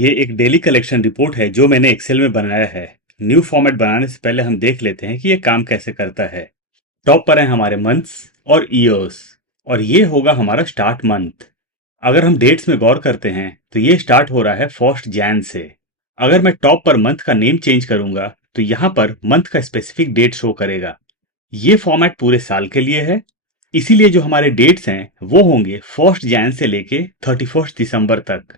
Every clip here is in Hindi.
ये एक डेली कलेक्शन रिपोर्ट है जो मैंने एक्सेल में बनाया है। न्यू फॉर्मेट बनाने से पहले हम देख लेते हैं कि ये काम कैसे करता है। टॉप पर है हमारे मंथ्स और ईयर्स, और ये होगा हमारा स्टार्ट मंथ। अगर हम डेट्स में गौर करते हैं तो ये स्टार्ट हो रहा है 1 जैन से। अगर मैं टॉप पर मंथ का नेम चेंज करूंगा तो यहाँ पर मंथ का स्पेसिफिक डेट शो करेगा। ये फॉर्मेट पूरे साल के लिए है, इसीलिए जो हमारे डेट्स हैं वो होंगे 1 जैन से लेके 31 दिसंबर तक।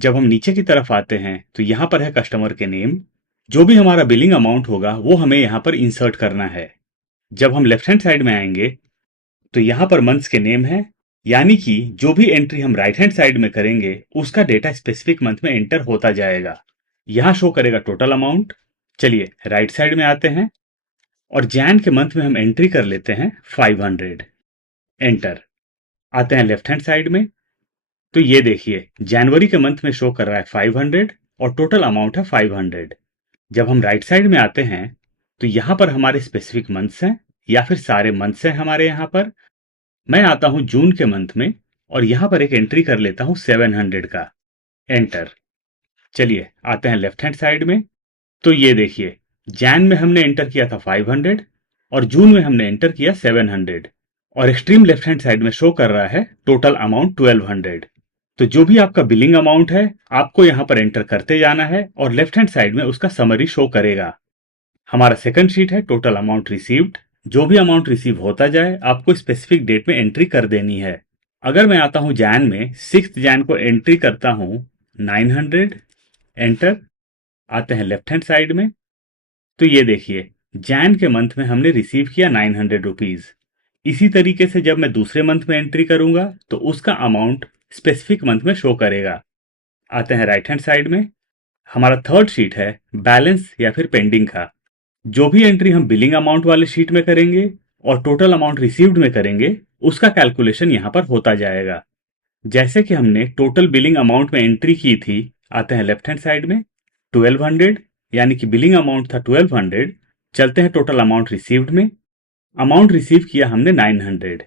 जब हम नीचे की तरफ आते हैं तो यहाँ पर है कस्टमर के नेम। जो भी हमारा बिलिंग अमाउंट होगा वो हमें यहाँ पर इंसर्ट करना है। जब हम लेफ्ट हैंड साइड में आएंगे तो यहाँ पर मंथ्स के नेम है, यानी कि जो भी एंट्री हम राइट हैंड साइड में करेंगे उसका डेटा स्पेसिफिक मंथ में एंटर होता जाएगा। यहाँ शो करेगा टोटल अमाउंट। चलिए राइट साइड में आते हैं और जैन के मंथ में हम एंट्री कर लेते हैं 500। एंटर। आते हैं लेफ्ट हैंड साइड में तो ये देखिए जनवरी के मंथ में शो कर रहा है 500 और टोटल अमाउंट है 500। जब हम राइट साइड में आते हैं तो यहाँ पर हमारे स्पेसिफिक मंथ्स हैं या फिर सारे मंथ्स हैं हमारे यहाँ पर। मैं आता हूँ जून के मंथ में और यहाँ पर एक एंट्री कर लेता हूँ 700 का। एंटर। चलिए आते हैं लेफ्ट हैंड साइड में तो ये देखिए जैन में हमने एंटर किया था 500 और जून में हमने एंटर किया 700, और एक्सट्रीम लेफ्ट हैंड साइड में शो कर रहा है टोटल अमाउंट 1200। तो जो भी आपका बिलिंग अमाउंट है आपको यहाँ पर एंटर करते जाना है और लेफ्ट हैंड साइड में उसका समरी शो करेगा। हमारा सेकंड शीट है टोटल अमाउंट रिसीव्ड। जो भी अमाउंट रिसीव होता जाए आपको स्पेसिफिक डेट में एंट्री कर देनी है। अगर मैं आता हूँ जैन में 6 जैन को एंट्री करता हूँ 900। एंटर। आते हैं लेफ्ट हैंड साइड में तो ये देखिए जैन के मंथ में हमने रिसीव किया 900 रुपीज। इसी तरीके से जब मैं दूसरे मंथ में एंट्री करूंगा तो उसका अमाउंट स्पेसिफिक मंथ में शो करेगा। आते हैं राइट हैंड साइड में। हमारा थर्ड शीट है बैलेंस या फिर पेंडिंग का। जो भी एंट्री हम बिलिंग अमाउंट वाले शीट में करेंगे और टोटल अमाउंट रिसीव्ड में करेंगे उसका कैलकुलेशन यहाँ पर होता जाएगा। जैसे कि हमने टोटल बिलिंग अमाउंट में एंट्री की थी, आते हैं लेफ्ट हैंड साइड में 1200, यानी कि बिलिंग अमाउंट था 1200। चलते हैं टोटल अमाउंट रिसीव्ड में। अमाउंट रिसीव किया हमने 900,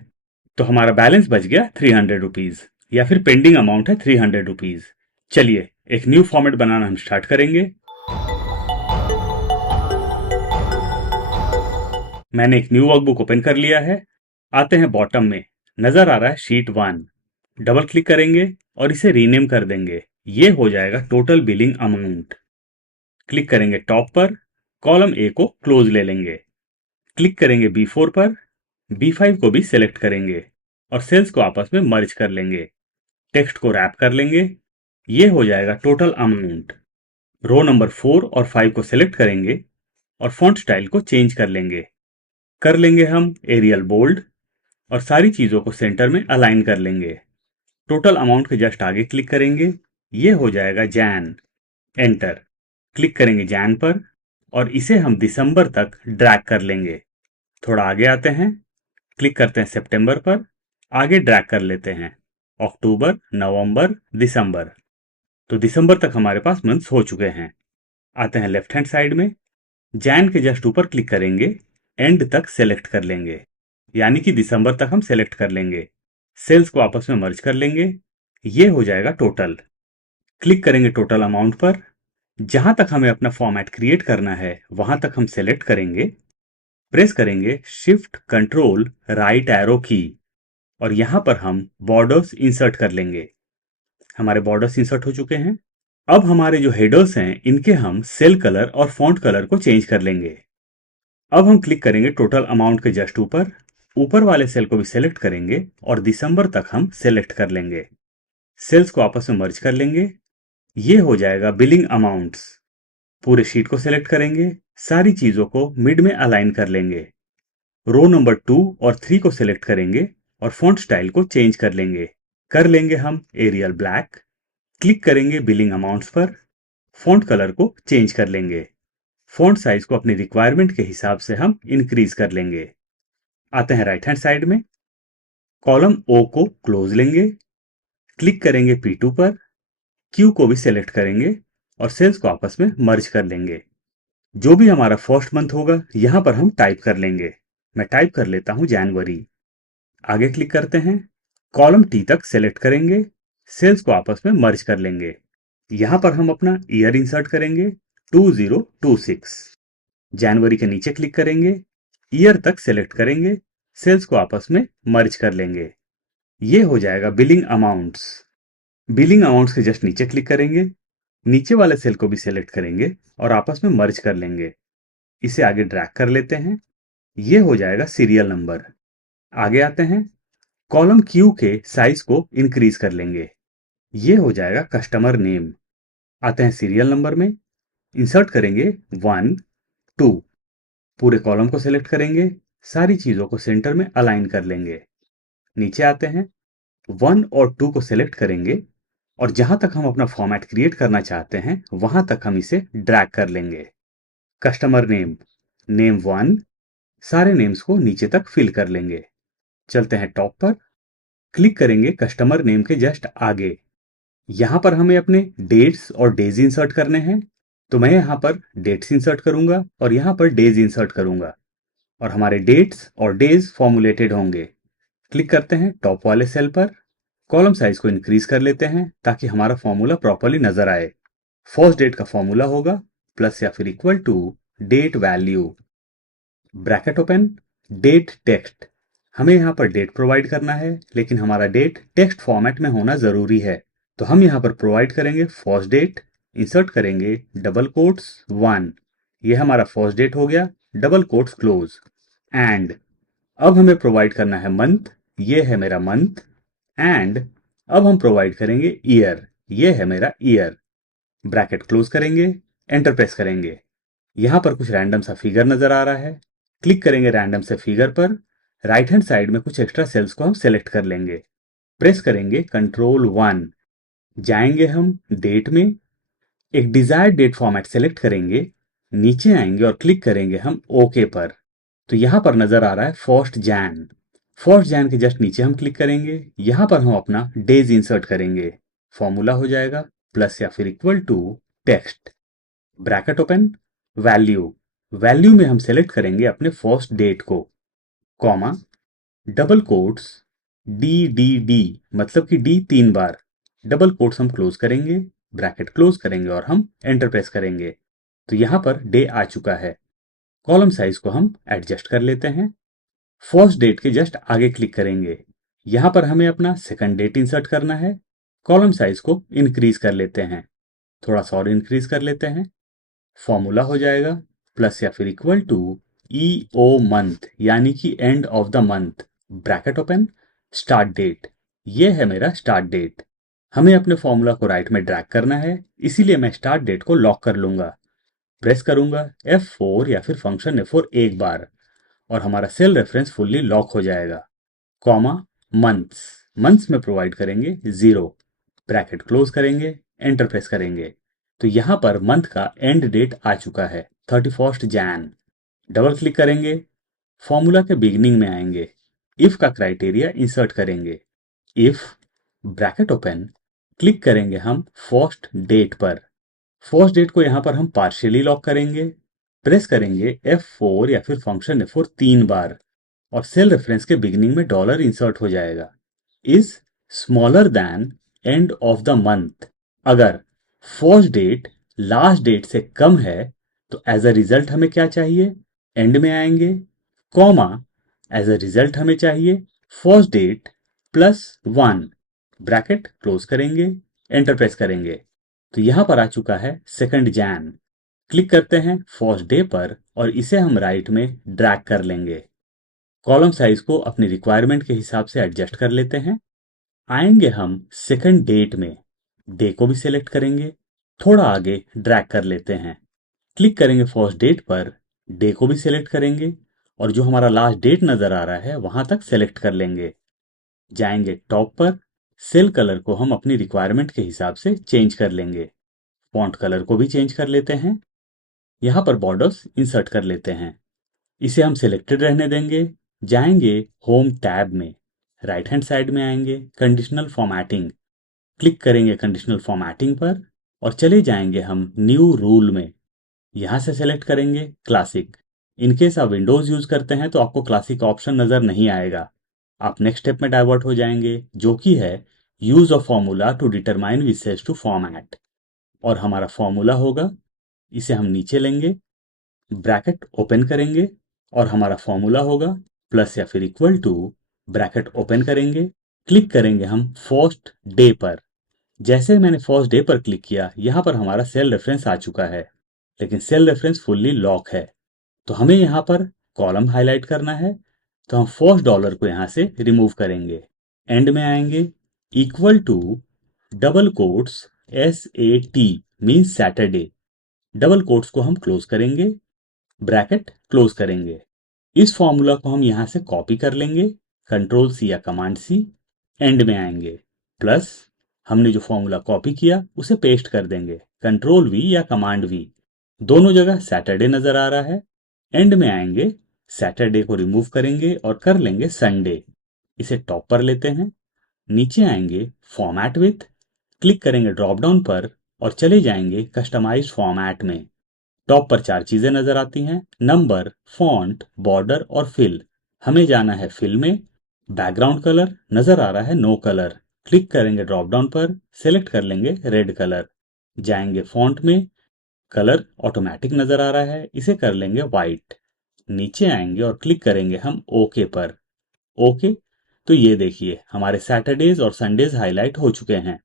तो हमारा बैलेंस बच गया 300 रुपीज, या फिर पेंडिंग अमाउंट है 300 रुपीज। चलिए एक न्यू फॉर्मेट बनाना हम स्टार्ट करेंगे। मैंने एक न्यू वर्कबुक ओपन कर लिया है। आते हैं बॉटम में, नजर आ रहा है शीट 1। डबल क्लिक करेंगे और इसे रीनेम कर देंगे। ये हो जाएगा टोटल बिलिंग अमाउंट। क्लिक करेंगे टॉप पर, कॉलम ए को क्लोज ले लेंगे। क्लिक करेंगे B4 पर, B5 को भी सिलेक्ट करेंगे और सेल्स को आपस में मर्ज कर लेंगे। टेक्स्ट को रैप कर लेंगे। ये हो जाएगा टोटल अमाउंट। रो नंबर 4 और 5 को सिलेक्ट करेंगे और फॉन्ट स्टाइल को चेंज कर लेंगे हम एरियल बोल्ड, और सारी चीजों को सेंटर में अलाइन कर लेंगे। टोटल अमाउंट के जस्ट आगे क्लिक करेंगे। ये हो जाएगा जैन। एंटर। क्लिक करेंगे जैन पर और इसे हम दिसंबर तक ड्रैग कर लेंगे। थोड़ा आगे आते हैं, क्लिक करते हैं सितंबर पर, आगे ड्रैग कर लेते हैं अक्टूबर, नवंबर, दिसंबर। तो दिसंबर तक हमारे पास मंथ्स हो चुके हैं। आते हैं लेफ्ट हैंड साइड में, जैन के जस्ट ऊपर क्लिक करेंगे, एंड तक सेलेक्ट कर लेंगे, यानी कि दिसंबर तक हम सेलेक्ट कर लेंगे। सेल्स को आपस में मर्ज कर लेंगे। ये हो जाएगा टोटल। क्लिक करेंगे टोटल अमाउंट पर। जहां तक हमें अपना फॉर्मेट क्रिएट करना है वहां तक हम सेलेक्ट करेंगे, प्रेस करेंगे शिफ्ट कंट्रोल राइट एरो की, और यहां पर हम बॉर्डर्स इंसर्ट कर लेंगे। हमारे बॉर्डर्स इंसर्ट हो चुके हैं। अब हमारे जो हेडर्स हैं इनके हम सेल कलर और फॉन्ट कलर को चेंज कर लेंगे। अब हम क्लिक करेंगे टोटल अमाउंट के जस्ट ऊपर, ऊपर वाले सेल को भी सेलेक्ट करेंगे और दिसंबर तक हम सेलेक्ट कर लेंगे। सेल्स को आपस में मर्ज कर लेंगे। ये हो जाएगा बिलिंग अमाउंट्स। पूरे शीट को सेलेक्ट करेंगे, सारी चीजों को मिड में अलाइन कर लेंगे। रो नंबर 2 और 3 को सेलेक्ट करेंगे और फॉन्ट स्टाइल को चेंज कर लेंगे हम एरियल ब्लैक। क्लिक करेंगे बिलिंग अमाउंट्स पर, फॉन्ट कलर को चेंज कर लेंगे। फॉन्ट साइज को अपनी रिक्वायरमेंट के हिसाब से हम इंक्रीज कर लेंगे। आते हैं राइट हैंड साइड में, कॉलम ओ को क्लोज लेंगे। क्लिक करेंगे P2 पर, Q को भी सेलेक्ट करेंगे और सेल्स को आपस में मर्ज कर लेंगे। जो भी हमारा फर्स्ट मंथ होगा यहां पर हम टाइप कर लेंगे। मैं टाइप कर लेता हूं जनवरी। आगे क्लिक करते हैं, कॉलम T तक सेलेक्ट करेंगे, सेल्स को आपस में मर्ज कर लेंगे। यहां पर हम अपना ईयर इंसर्ट करेंगे 2026। जनवरी के नीचे क्लिक करेंगे, ईयर तक सेलेक्ट करेंगे, सेल्स को आपस में मर्ज कर लेंगे। ये हो जाएगा बिलिंग अमाउंट्स। बिलिंग अमाउंट्स के जस्ट नीचे क्लिक करेंगे, नीचे वाले सेल को भी सेलेक्ट करेंगे और आपस में मर्ज कर लेंगे। इसे आगे ड्रैग कर लेते हैं, ये हो जाएगा सीरियल नंबर। आगे आते हैं, कॉलम क्यू के साइज को इंक्रीज कर लेंगे, ये हो जाएगा कस्टमर नेम। आते हैं सीरियल नंबर में, इंसर्ट करेंगे 1 2, पूरे कॉलम को सिलेक्ट करेंगे, सारी चीजों को सेंटर में अलाइन कर लेंगे। नीचे आते हैं, 1 और 2 को सिलेक्ट करेंगे और जहां तक हम अपना फॉर्मेट क्रिएट करना चाहते हैं वहां तक हम इसे ड्रैग कर लेंगे। कस्टमर नेम, नेम 1, सारे नेम्स को नीचे तक फिल कर लेंगे। चलते हैं टॉप पर, क्लिक करेंगे कस्टमर नेम के जस्ट आगे। यहां पर हमें अपने डेट्स और डेज इंसर्ट करने हैं, तो मैं यहां पर डेट्स इंसर्ट करूंगा और यहां पर डेज इंसर्ट करूंगा और हमारे डेट्स और डेज फॉर्मुलेटेड होंगे। क्लिक करते हैं टॉप वाले सेल पर, कॉलम साइज को इंक्रीज कर लेते हैं ताकि हमारा फॉर्मूला प्रॉपर्ली नजर आए। फर्स्ट डेट का फॉर्मूला होगा प्लस या फिर equal to date value, bracket open, date text. हमें यहां पर डेट प्रोवाइड करना है, लेकिन हमारा डेट टेक्स्ट फॉर्मेट में होना जरूरी है, तो हम यहां पर प्रोवाइड करेंगे फर्स्ट डेट, इंसर्ट करेंगे डबल कोट्स 1, ये हमारा फर्स्ट डेट हो गया, डबल कोट्स क्लोज। एंड अब हमें प्रोवाइड करना है मंथ, ये है मेरा मंथ। एंड अब हम प्रोवाइड करेंगे ईयर, ये है मेरा ईयर। ब्रैकेट क्लोज करेंगे, एंटर प्रेस करेंगे। यहां पर कुछ रैंडम सा फिगर नजर आ रहा है, क्लिक करेंगे रैंडम से फिगर पर, राइट हैंड साइड में कुछ एक्स्ट्रा सेल्स को हम सेलेक्ट कर लेंगे। प्रेस करेंगे कंट्रोल 1, जाएंगे हम डेट में, एक डिजायर्ड डेट फॉर्मेट सेलेक्ट करेंगे, नीचे आएंगे और क्लिक करेंगे हम ओके पर। तो यहां पर नजर आ रहा है फर्स्ट जैन के जस्ट नीचे हम क्लिक करेंगे, यहां पर हम अपना डेज इंसर्ट करेंगे। फॉर्मूला हो जाएगा प्लस या फिर equal to text, bracket open, value, value में हम सेलेक्ट करेंगे अपने फर्स्ट डेट को, comma, double quotes, D D D, मतलब कि डी 3 बार, डबल कोट्स हम क्लोज करेंगे, ब्रैकेट क्लोज करेंगे और हम एंटर प्रेस करेंगे। तो यहां पर डे आ चुका है। कॉलम साइज को हम एडजस्ट कर लेते हैं, फर्स्ट डेट के जस्ट आगे क्लिक करेंगे, यहां पर हमें अपना सेकंड डेट इंसर्ट करना है। कॉलम साइज को इंक्रीज कर लेते हैं, थोड़ा सा और इंक्रीज कर लेते हैं। फॉर्मूला हो जाएगा प्लस या फिर equal to E O month, यानी कि end of the month, bracket open, start date, ये है मेरा स्टार्ट डेट। हमें अपने फॉर्मूला को राइट में ड्रैग करना है, इसीलिए मैं स्टार्ट डेट को लॉक कर लूंगा। प्रेस करूंगा F4 या फिर फंक्शन F4 एक बार और हमारा सेल रेफरेंस फुल्ली लॉक हो जाएगा। कॉमा, मंथ्स, मंथ्स में प्रोवाइड करेंगे 0, ब्रैकेट क्लोज करेंगे, एंटर प्रेस करेंगे। तो यहां पर मंथ का एंड डेट आ चुका है 31 जैन। डबल क्लिक करेंगे, फॉर्मूला के बिगिनिंग में आएंगे, इफ का क्राइटेरिया इंसर्ट करेंगे, इफ, ब्रैकेट ओपन, क्लिक करेंगे हम फर्स्ट डेट पर। फर्स्ट डेट को यहां पर हम पार्शियली लॉक करेंगे, प्रेस करेंगे F4 या फिर फंक्शन F4 3 बार और सेल रेफरेंस के बिगिनिंग में डॉलर इंसर्ट हो जाएगा। Is smaller than and of the month, अगर फर्स्ट डेट लास्ट डेट से कम है तो एज अ रिजल्ट हमें क्या चाहिए, एंड में आएंगे, कॉमा, एज अ रिजल्ट हमें चाहिए first date plus 1, bracket close करेंगे, एंटर प्रेस करेंगे। तो यहां पर आ चुका है सेकंड जैन। क्लिक करते हैं फर्स्ट डे पर और इसे हम राइट में ड्रैग कर लेंगे। कॉलम साइज को अपनी रिक्वायरमेंट के हिसाब से एडजस्ट कर लेते हैं। आएंगे हम सेकंड डेट में, डे को भी सिलेक्ट करेंगे, थोड़ा आगे ड्रैग कर लेते हैं, क्लिक करेंगे फर्स्ट डेट पर, डे को भी सिलेक्ट करेंगे और जो हमारा लास्ट डेट नजर आ रहा है वहां तक सिलेक्ट कर लेंगे। जाएंगे टॉप पर, सेल कलर को हम अपनी रिक्वायरमेंट के हिसाब से चेंज कर लेंगे, फॉन्ट कलर को भी चेंज कर लेते हैं। यहां पर बॉर्डर्स इंसर्ट कर लेते हैं, इसे हम सिलेक्टेड रहने देंगे। जाएंगे होम टैब में, राइट हैंड साइड में आएंगे कंडीशनल फॉर्मेटिंग, क्लिक करेंगे कंडीशनल फॉर्मेटिंग पर और चले जाएंगे हम न्यू रूल में। यहां से सेलेक्ट करेंगे क्लासिक। इनकेस आप विंडोज यूज करते हैं तो आपको क्लासिक ऑप्शन नजर नहीं आएगा। आप नेक्स्ट स्टेप में डाइवर्ट हो जाएंगे, जो कि है use of formula to determine which cells to format. और हमारा फॉर्मूला होगा, इसे हम नीचे लेंगे, ब्रैकेट ओपन करेंगे और हमारा फॉर्मूला होगा प्लस या फिर इक्वल टू, ब्रैकेट ओपन करेंगे, क्लिक करेंगे हम फर्स्ट डे पर। जैसे मैंने फर्स्ट डे पर क्लिक किया, यहां पर हमारा सेल रेफरेंस आ चुका है, लेकिन सेल रेफरेंस फुल्ली लॉक है। तो हमें यहाँ पर कॉलम हाईलाइट करना है, तो हम फर्स्ट डॉलर को यहाँ से रिमूव करेंगे। एंड में आएंगे, equal to double quotes SAT means Saturday, double quotes को हम क्लोज करेंगे, ब्रैकेट क्लोज करेंगे। इस फॉर्मूला को हम यहां से कॉपी कर लेंगे, कंट्रोल सी या कमांड सी। एंड में आएंगे, प्लस हमने जो फॉर्मूला कॉपी किया उसे पेस्ट कर देंगे, कंट्रोल वी या कमांड वी। दोनों जगह सैटरडे नजर आ रहा है। एंड में आएंगे, सैटरडे को रिमूव करेंगे और कर लेंगे संडे। इसे टॉप पर लेते हैं, नीचे आएंगे फॉर्मेट विथ, क्लिक करेंगे ड्रॉप डाउन पर और चले जाएंगे कस्टमाइज फॉर्मेट में। टॉप पर 4 चीजें नजर आती हैं, नंबर, फॉन्ट, बॉर्डर और फिल। हमें जाना है फिल में। बैकग्राउंड कलर नजर आ रहा है नो कलर, क्लिक करेंगे ड्रॉप डाउन पर, सेलेक्ट कर लेंगे रेड कलर। जाएंगे फॉन्ट में, कलर ऑटोमेटिक नजर आ रहा है, इसे कर लेंगे व्हाइट। नीचे आएंगे और क्लिक करेंगे हम ओके पर। ओके, तो ये देखिए हमारे सैटरडेज और संडेज हाईलाइट हो चुके हैं।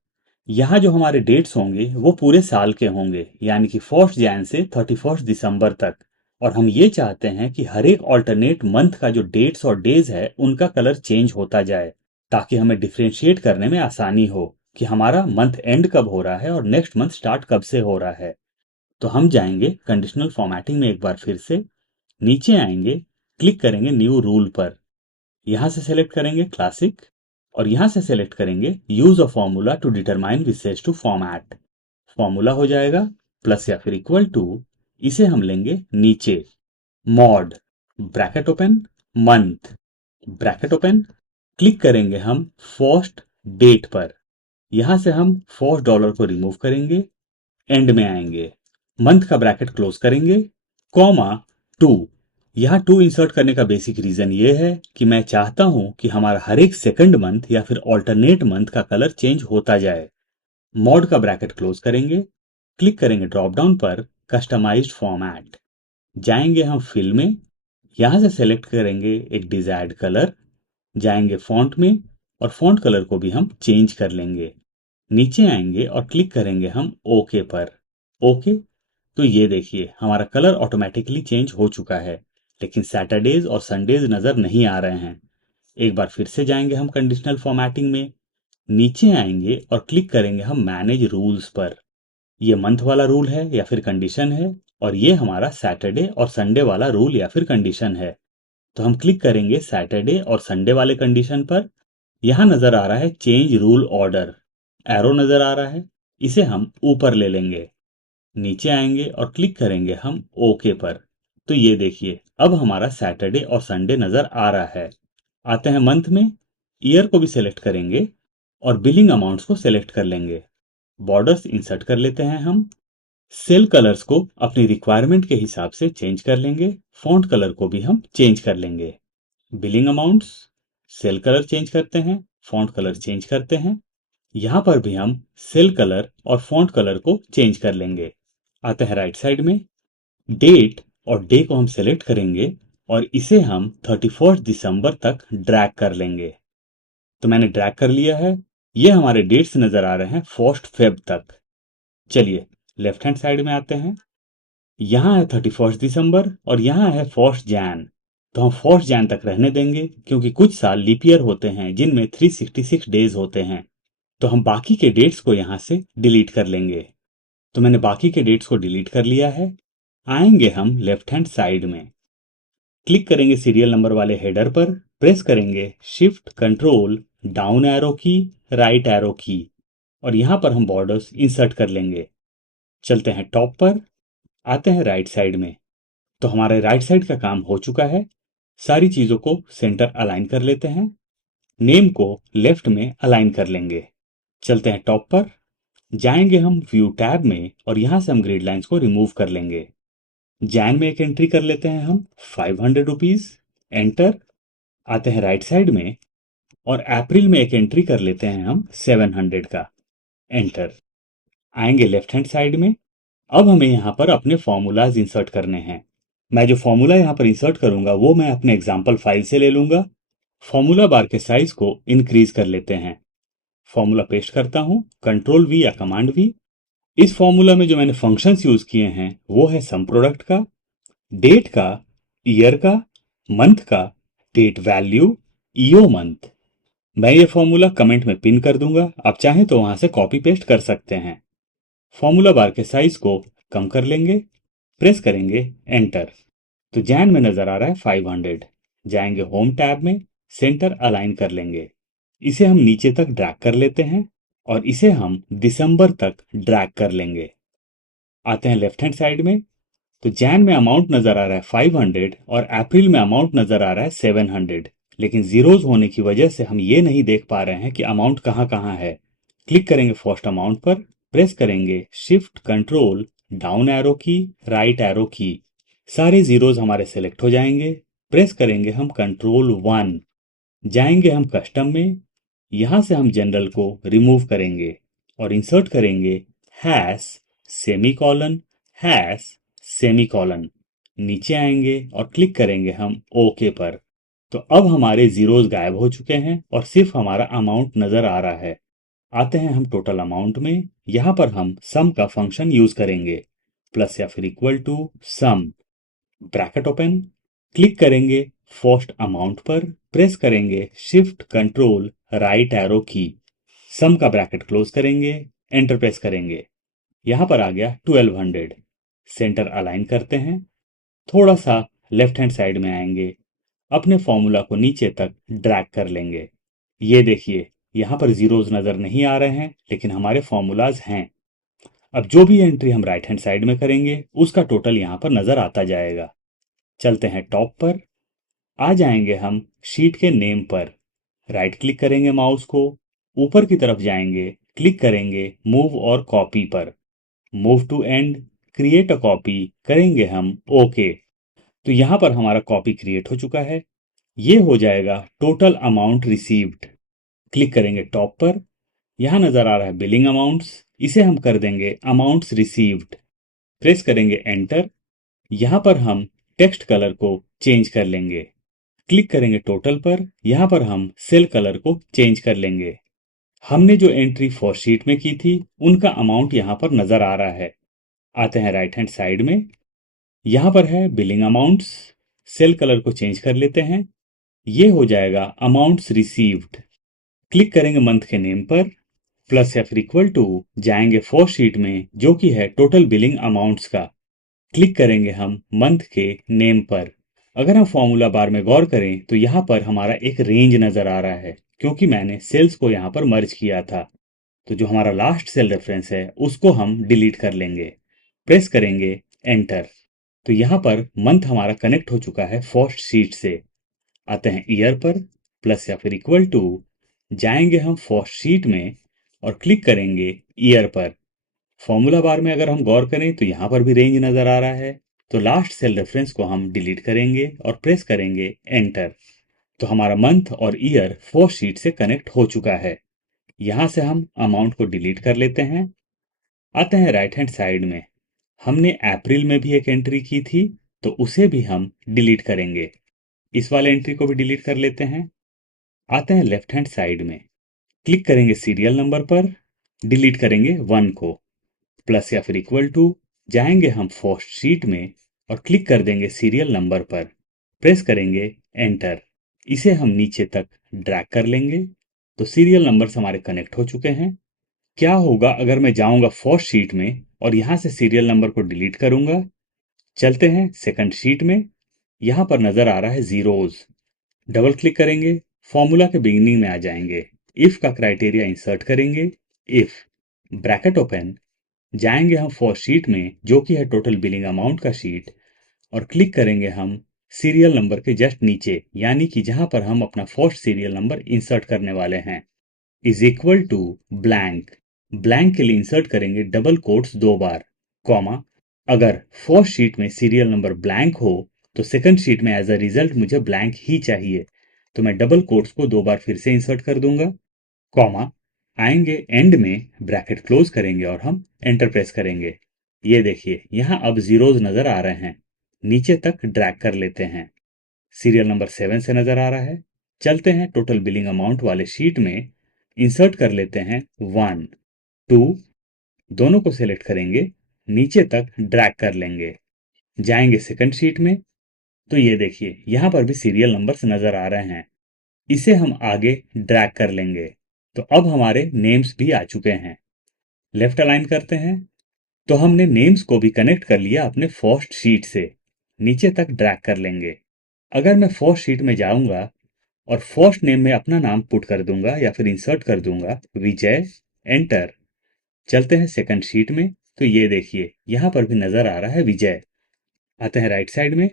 यहाँ जो हमारे डेट्स होंगे वो पूरे साल के होंगे, यानी कि 1 जैन से 31 दिसंबर तक। और हम ये चाहते हैं कि हर एक ऑल्टरनेट मंथ का जो डेट्स और डेज है उनका कलर चेंज होता जाए, ताकि हमें डिफ्रेंशिएट करने में आसानी हो कि हमारा मंथ एंड कब हो रहा है और नेक्स्ट मंथ स्टार्ट कब से हो रहा है। तो हम जाएंगे कंडीशनल फॉर्मेटिंग में एक बार फिर से, नीचे आएंगे, क्लिक करेंगे न्यू रूल पर, यहां से सेलेक्ट करेंगे क्लासिक और यहां से सेलेक्ट करेंगे use a formula to determine विशेष टू फॉर्मेट। फॉर्मूला हो जाएगा प्लस या फिर इक्वल टू, इसे हम लेंगे नीचे, mod, bracket open, month, bracket open, click करेंगे हम फर्स्ट डेट पर। यहां से हम फर्स्ट डॉलर को रिमूव करेंगे। एंड में आएंगे, मंथ का ब्रैकेट क्लोज करेंगे, कॉमा 2। यहाँ 2 इंसर्ट करने का बेसिक रीजन ये है कि मैं चाहता हूं कि हमारा हर एक सेकंड मंथ या फिर ऑल्टरनेट मंथ का कलर चेंज होता जाए। मॉड का ब्रैकेट क्लोज करेंगे, क्लिक करेंगे ड्रॉप डाउन पर कस्टमाइज्ड फॉर्मेट, जाएंगे हम फिल में, यहां से सेलेक्ट करेंगे एक डिजायर्ड कलर, जाएंगे फॉन्ट में और फॉन्ट कलर को भी हम चेंज कर लेंगे। नीचे आएंगे और क्लिक करेंगे हम ओके पर। ओके, तो ये देखिए हमारा कलर ऑटोमेटिकली चेंज हो चुका है, लेकिन सैटरडेज और संडेज नजर नहीं आ रहे हैं। एक बार फिर से जाएंगे हम कंडीशनल फॉर्मेटिंग में, नीचे आएंगे और क्लिक करेंगे हम मैनेज रूल्स पर। ये मंथ वाला रूल है या फिर कंडीशन है, और ये हमारा सैटरडे और संडे वाला रूल या फिर कंडीशन है। तो हम क्लिक करेंगे सैटरडे और संडे वाले कंडीशन पर। यहां नजर आ रहा है चेंज रूल ऑर्डर, एरो नजर आ रहा है, इसे हम ऊपर ले लेंगे। नीचे आएंगे और क्लिक करेंगे हम ओके पर। तो ये देखिए अब हमारा सैटरडे और संडे नजर आ रहा है। आते हैं मंथ में, ईयर को भी सिलेक्ट करेंगे और बिलिंग अमाउंट्स को सिलेक्ट कर लेंगे। बॉर्डर्स इंसर्ट कर लेते हैं हम, सेल कलर्स को अपनी रिक्वायरमेंट के हिसाब से चेंज कर लेंगे, फॉन्ट कलर को भी हम चेंज कर लेंगे। Billing amounts, cell colour change करते हैं, फॉन्ट कलर चेंज करते हैं। यहां पर भी हम सेल कलर और फॉन्ट कलर को चेंज कर लेंगे। आते हैं राइट साइड में, डेट और डे को हम सेलेक्ट करेंगे और इसे हम 31 दिसंबर तक ड्रैग कर लेंगे। तो मैंने ड्रैग कर लिया है, ये हमारे डेट्स नजर आ रहे हैं 1 फेब तक। चलिए लेफ्ट हैंड साइड में आते हैं, यहाँ है 31 दिसंबर और यहाँ है 1 जैन। तो हम 1 जैन तक रहने देंगे, क्योंकि कुछ साल लीप ईयर होते हैं जिनमें 366 डेज होते हैं। तो हम बाकी के डेट्स को यहाँ से डिलीट कर लेंगे। तो मैंने बाकी के डेट्स को डिलीट कर लिया है। आएंगे हम लेफ्ट हैंड साइड में, क्लिक करेंगे सीरियल नंबर वाले हेडर पर, प्रेस करेंगे शिफ्ट कंट्रोल डाउन एरो की, राइट एरो की, और यहां पर हम बॉर्डर्स इंसर्ट कर लेंगे। चलते हैं टॉप पर, आते हैं राइट साइड में। तो हमारे राइट साइड का काम हो चुका है। सारी चीजों को सेंटर अलाइन कर लेते हैं, नेम को लेफ्ट में अलाइन कर लेंगे। चलते हैं टॉप पर, जाएंगे हम व्यू टैब में और यहां से हम ग्रिड लाइंस को रिमूव कर लेंगे। जैन में एक एंट्री कर लेते हैं हम, 500 रुपीज, एंटर। आते हैं राइट साइड में और अप्रैल में एक एंट्री कर लेते हैं हम 700 का, एंटर। आएंगे लेफ्ट हैंड साइड में। अब हमें यहाँ पर अपने फॉर्मूलाज इंसर्ट करने हैं। मैं जो फॉर्मूला यहाँ पर इंसर्ट करूंगा वो मैं अपने एग्जाम्पल फाइल से ले लूंगा। फॉर्मूला बार के साइज को इंक्रीज कर लेते हैं। फॉर्मूला पेस्ट करता हूँ, कंट्रोल वी या कमांड वी। इस फॉर्मूला में जो मैंने फंक्शंस यूज किए हैं वो है सम प्रोडक्ट का, डेट का, ईयर का, मंथ का, डेट वैल्यू, ईओ मंथ। मैं ये फॉर्मूला कमेंट में पिन कर दूंगा, आप चाहें तो वहां से कॉपी पेस्ट कर सकते हैं। फॉर्मूला बार के साइज को कम कर लेंगे, प्रेस करेंगे एंटर। तो जैन में नजर आ रहा है 500। जाएंगे होम टैब में, सेंटर अलाइन कर लेंगे। इसे हम नीचे तक ड्रैग कर लेते हैं और इसे हम दिसंबर तक ड्रैग कर लेंगे। आते हैं लेफ्ट हैंड साइड में। तो जैन में अमाउंट नजर आ रहा है 500 और अप्रैल में अमाउंट नजर आ रहा है 700। लेकिन जीरोज होने की वजह से हम ये नहीं देख पा रहे हैं कि अमाउंट कहाँ कहाँ है। क्लिक करेंगे फर्स्ट अमाउंट पर, प्रेस करेंगे शिफ्ट कंट्रोल डाउन एरो की, राइट एरो की। सारे जीरोज हमारे सेलेक्ट हो जाएंगे। प्रेस करेंगे हम कंट्रोल 1। जाएंगे हम कस्टम में। यहां से हम जनरल को रिमूव करेंगे और इंसर्ट करेंगे हैश सेमीकॉलन हैश सेमीकॉलन। नीचे आएंगे और क्लिक करेंगे हम ओके पर। तो अब हमारे जीरोज गायब हो चुके हैं और सिर्फ हमारा अमाउंट नजर आ रहा है। आते हैं हम टोटल अमाउंट में। यहां पर हम सम का फंक्शन यूज करेंगे, प्लस या फिर equal to sum, bracket open. Click करेंगे फर्स्ट अमाउंट पर, प्रेस करेंगे shift control right arrow key, sum का ब्रैकेट क्लोज करेंगे, एंटर प्रेस करेंगे। यहां पर आ गया 1200। सेंटर अलाइन करते हैं, थोड़ा सा लेफ्ट हैंड साइड में आएंगे, अपने फॉर्मूला को नीचे तक ड्रैग कर लेंगे। ये देखिए यहां पर जीरोज नजर नहीं आ रहे हैं लेकिन हमारे फॉर्मूलाज हैं। अब जो भी एंट्री हम राइट हैंड साइड में करेंगे उसका टोटल यहां पर नजर आता जाएगा। चलते हैं टॉप पर। आ जाएंगे हम शीट के नेम पर, राइट क्लिक करेंगे माउस को, ऊपर की तरफ जाएंगे, क्लिक करेंगे मूव और कॉपी पर, move to end, create a copy करेंगे हम ओके। तो यहां पर हमारा कॉपी क्रिएट हो चुका है। ये हो जाएगा टोटल अमाउंट रिसीव्ड। क्लिक करेंगे टॉप पर, यहां नजर आ रहा है बिलिंग अमाउंट्स, इसे हम कर देंगे अमाउंट्स रिसीव्ड। प्रेस करेंगे एंटर। यहां पर हम टेक्स्ट कलर को चेंज कर लेंगे। क्लिक करेंगे टोटल पर, यहां पर हम सेल कलर को चेंज कर लेंगे। हमने जो एंट्री फॉर शीट में की थी उनका अमाउंट यहां पर नजर आ रहा है। आते हैं राइट हैंड साइड में, यहां पर है बिलिंग अमाउंट्स, सेल कलर को चेंज कर लेते हैं। ये हो जाएगा अमाउंट्स रिसीव्ड। क्लिक करेंगे मंथ के नेम पर, प्लस या फिर इक्वल टू, जाएंगे फॉर शीट में जो कि है टोटल बिलिंग अमाउंट्स का। क्लिक करेंगे हम मंथ के नेम पर। अगर हम फॉर्मूला बार में गौर करें तो यहाँ पर हमारा एक रेंज नजर आ रहा है क्योंकि मैंने सेल्स को यहाँ पर मर्ज किया था। तो जो हमारा लास्ट सेल रेफरेंस है उसको हम डिलीट कर लेंगे। प्रेस करेंगे एंटर। तो यहाँ पर मंथ हमारा कनेक्ट हो चुका है फर्स्ट शीट से। आते हैं ईयर पर, प्लस या फिर इक्वल टू, जाएंगे हम फर्स्ट शीट में और क्लिक करेंगे ईयर पर। फॉर्मूला बार में अगर हम गौर करें तो यहां पर भी रेंज नजर आ रहा है। तो लास्ट सेल रेफरेंस को हम डिलीट करेंगे और प्रेस करेंगे एंटर। तो हमारा मंथ और ईयर फर्स्ट शीट से कनेक्ट हो चुका है। यहां से हम अमाउंट को डिलीट कर लेते हैं। आते हैं राइट हैंड साइड में, हमने अप्रैल में भी एक एंट्री की थी तो उसे भी हम डिलीट करेंगे। इस वाले एंट्री को भी डिलीट कर लेते हैं। आते हैं लेफ्ट हैंड साइड में, क्लिक करेंगे सीरियल नंबर पर, डिलीट करेंगे 1 को, प्लस या फिर इक्वल टू, जाएंगे हम फर्स्ट शीट में और क्लिक कर देंगे सीरियल नंबर पर, प्रेस करेंगे एंटर। इसे हम नीचे तक ड्रैग कर लेंगे। तो सीरियल नंबर्स हमारे कनेक्ट हो चुके हैं। क्या होगा अगर मैं जाऊंगा फर्स्ट शीट में और यहां से सीरियल नंबर को डिलीट करूंगा। चलते हैं सेकंड शीट में, यहां पर नजर आ रहा है जीरोज। डबल क्लिक करेंगे, फॉर्मूला के बिगिनिंग में आ जाएंगे, इफ का क्राइटेरिया इंसर्ट करेंगे, इफ, ब्रैकेट ओपन, जाएंगे हम फॉर शीट में जो कि है टोटल बिलिंग अमाउंट का शीट और क्लिक करेंगे हम सीरियल नंबर के जस्ट नीचे, यानी कि जहां पर हम अपना फर्स्ट सीरियल नंबर इंसर्ट करने वाले हैं, is equal to blank. Blank के लिए इंसर्ट करेंगे डबल कोट्स 2 बार, कॉमा। अगर फर्स्ट शीट में सीरियल नंबर ब्लैंक हो तो सेकंड शीट में एज अ रिजल्ट मुझे ब्लैंक ही चाहिए। तो मैं डबल कोट्स को 2 बार फिर से इंसर्ट कर दूंगा, कॉमा। आएंगे एंड में, ब्रैकेट क्लोज करेंगे और हम एंटर प्रेस करेंगे। ये देखिए यहाँ अब जीरोज नजर आ रहे हैं। नीचे तक ड्रैग कर लेते हैं। सीरियल नंबर 7 से नजर आ रहा है। चलते हैं टोटल बिलिंग अमाउंट वाले शीट में, इंसर्ट कर लेते हैं 1 2, दोनों को सिलेक्ट करेंगे, नीचे तक ड्रैग कर लेंगे। जाएंगे सेकंड शीट में, तो ये देखिए यहां पर भी सीरियल नंबर्स नजर आ रहे हैं। इसे हम आगे ड्रैग कर लेंगे। तो अब हमारे नेम्स भी आ चुके हैं। लेफ्ट अलाइन करते हैं, तो हमने नेम्स को भी कनेक्ट कर लिया अपने फर्स्ट शीट से। नीचे तक ड्रैग कर लेंगे। अगर मैं फर्स्ट शीट में जाऊंगा और फर्स्ट नेम में अपना नाम पुट कर दूंगा या फिर इंसर्ट कर दूंगा विजय, एंटर। चलते हैं सेकंड शीट में, तो ये देखिए यहां पर भी नजर आ रहा है विजय। आते हैं राइट साइड में,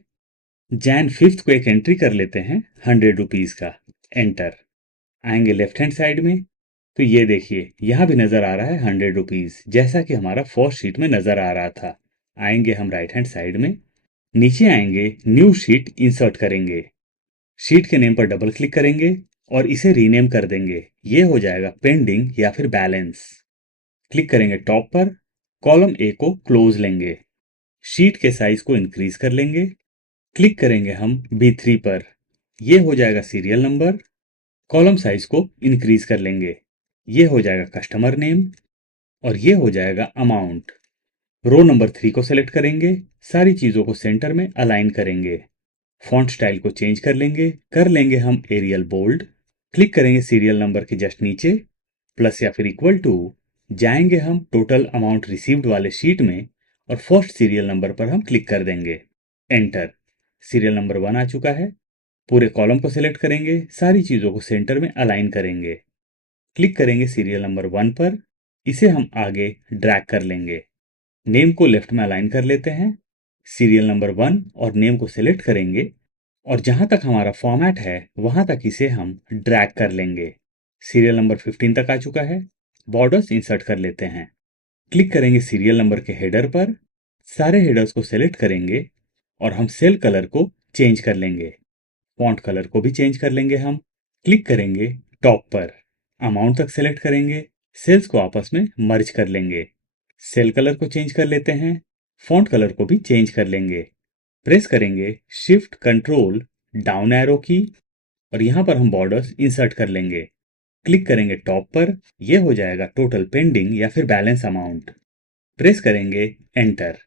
जैन 5th को एक एंट्री कर लेते हैं 100 रुपीज का, एंटर। आएंगे लेफ्ट हैंड साइड में, तो ये देखिए यहां भी नजर आ रहा है 100 रुपीज, जैसा कि हमारा फर्स्ट शीट में नजर आ रहा था। आएंगे हम राइट हैंड साइड में, नीचे आएंगे, न्यू शीट इंसर्ट करेंगे। शीट के नेम पर डबल क्लिक करेंगे और इसे रीनेम कर देंगे। ये हो जाएगा पेंडिंग या फिर बैलेंस। क्लिक करेंगे टॉप पर, कॉलम ए को क्लोज लेंगे, शीट के साइज को इंक्रीज कर लेंगे। क्लिक करेंगे हम B3 पर, यह हो जाएगा सीरियल नंबर। कॉलम साइज को इंक्रीज कर लेंगे, यह हो जाएगा कस्टमर नेम और यह हो जाएगा अमाउंट। रो नंबर 3 को सेलेक्ट करेंगे, सारी चीजों को सेंटर में अलाइन करेंगे। फॉन्ट स्टाइल को चेंज कर लेंगे हम एरियल बोल्ड। क्लिक करेंगे सीरियल नंबर के जस्ट नीचे, प्लस या फिर इक्वल टू। जाएंगे हम टोटल अमाउंट रिसीव्ड वाले शीट में और फर्स्ट सीरियल नंबर पर हम क्लिक कर देंगे, एंटर। सीरियल नंबर 1 आ चुका है। पूरे कॉलम को सिलेक्ट करेंगे, सारी चीजों को सेंटर में अलाइन करेंगे। क्लिक करेंगे सीरियल नंबर 1 पर, इसे हम आगे ड्रैग कर लेंगे। नेम को लेफ्ट में अलाइन कर लेते हैं। सीरियल नंबर 1 और नेम को सिलेक्ट करेंगे और जहां तक हमारा फॉर्मेट है वहां तक इसे हम ड्रैग कर लेंगे। सीरियल नंबर 15 तक आ चुका है। बॉर्डर्स इंसर्ट कर लेते हैं। क्लिक करेंगे सीरियल नंबर के हेडर पर, सारे हेडर्स को सिलेक्ट करेंगे और हम सेल कलर को चेंज कर लेंगे। फॉन्ट कलर को भी चेंज कर लेंगे हम। क्लिक करेंगे टॉप पर, अमाउंट तक सिलेक्ट करेंगे, सेल्स को आपस में मर्ज कर लेंगे। सेल कलर को चेंज कर लेते हैं, फॉन्ट कलर को भी चेंज कर लेंगे। प्रेस करेंगे शिफ्ट कंट्रोल डाउन एरो की और यहां पर हम बॉर्डर्स इंसर्ट कर लेंगे। क्लिक करेंगे टॉप पर, यह हो जाएगा टोटल पेंडिंग या फिर बैलेंस अमाउंट। प्रेस करेंगे एंटर।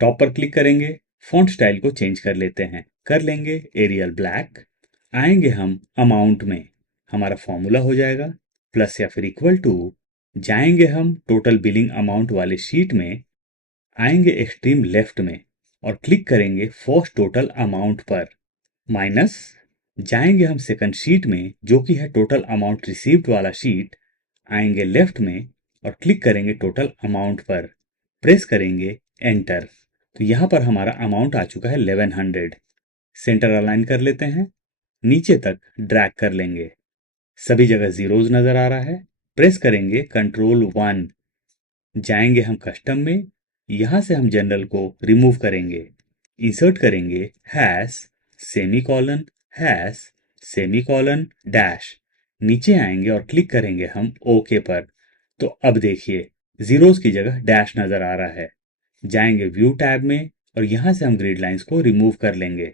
टॉप पर क्लिक करेंगे, फॉन्ट स्टाइल को चेंज कर लेते हैं, कर लेंगे एरियल ब्लैक। आएंगे हम अमाउंट में, हमारा फॉर्मूला हो जाएगा प्लस या फिर इक्वल टू। जाएंगे हम टोटल बिलिंग अमाउंट वाले शीट में, आएंगे एक्सट्रीम लेफ्ट में और क्लिक करेंगे फर्स्ट टोटल अमाउंट पर, माइनस। जाएंगे हम सेकंड शीट में जो कि है टोटल अमाउंट रिसीव्ड वाला शीट, आएंगे लेफ्ट में और क्लिक करेंगे टोटल अमाउंट पर, प्रेस करेंगे एंटर। तो यहां पर हमारा अमाउंट आ चुका है 1100। सेंटर अलाइन कर लेते हैं, नीचे तक ड्रैग कर लेंगे, सभी जगह जीरोज नजर आ रहा है। प्रेस करेंगे कंट्रोल 1। जाएंगे हम कस्टम में, यहां से हम जनरल को रिमूव करेंगे, इंसर्ट करेंगे hash semicolon hash semicolon dash. नीचे आएंगे और क्लिक करेंगे हम ओके पर। तो अब देखिए जीरोज की जगह डैश नजर आ रहा है। जाएंगे व्यू टैब में और यहां से हम ग्रिड लाइंस को रिमूव कर लेंगे।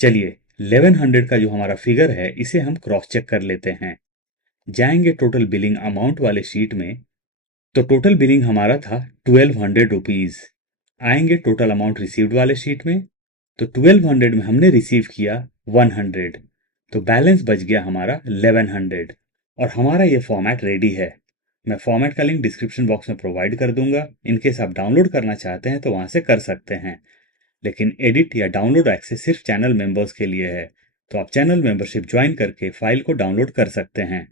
चलिए 1100 का जो हमारा फिगर है इसे हम क्रॉस चेक कर लेते हैं। जाएंगे टोटल बिलिंग अमाउंट वाले शीट में, तो टोटल बिलिंग हमारा था 1200 रुपीज। आएंगे टोटल अमाउंट रिसीव्ड वाले शीट में, तो 1200 में हमने रिसीव किया 100, तो बैलेंस बच गया हमारा 1100 और हमारा ये फॉर्मेट रेडी है। मैं फॉर्मेट का लिंक डिस्क्रिप्शन बॉक्स में प्रोवाइड कर दूंगा, इनकेस आप डाउनलोड करना चाहते हैं तो वहां से कर सकते हैं। लेकिन एडिट या डाउनलोड एक्सेस सिर्फ चैनल मेंबर्स के लिए है, तो आप चैनल मेंबरशिप ज्वाइन करके फाइल को डाउनलोड कर सकते हैं।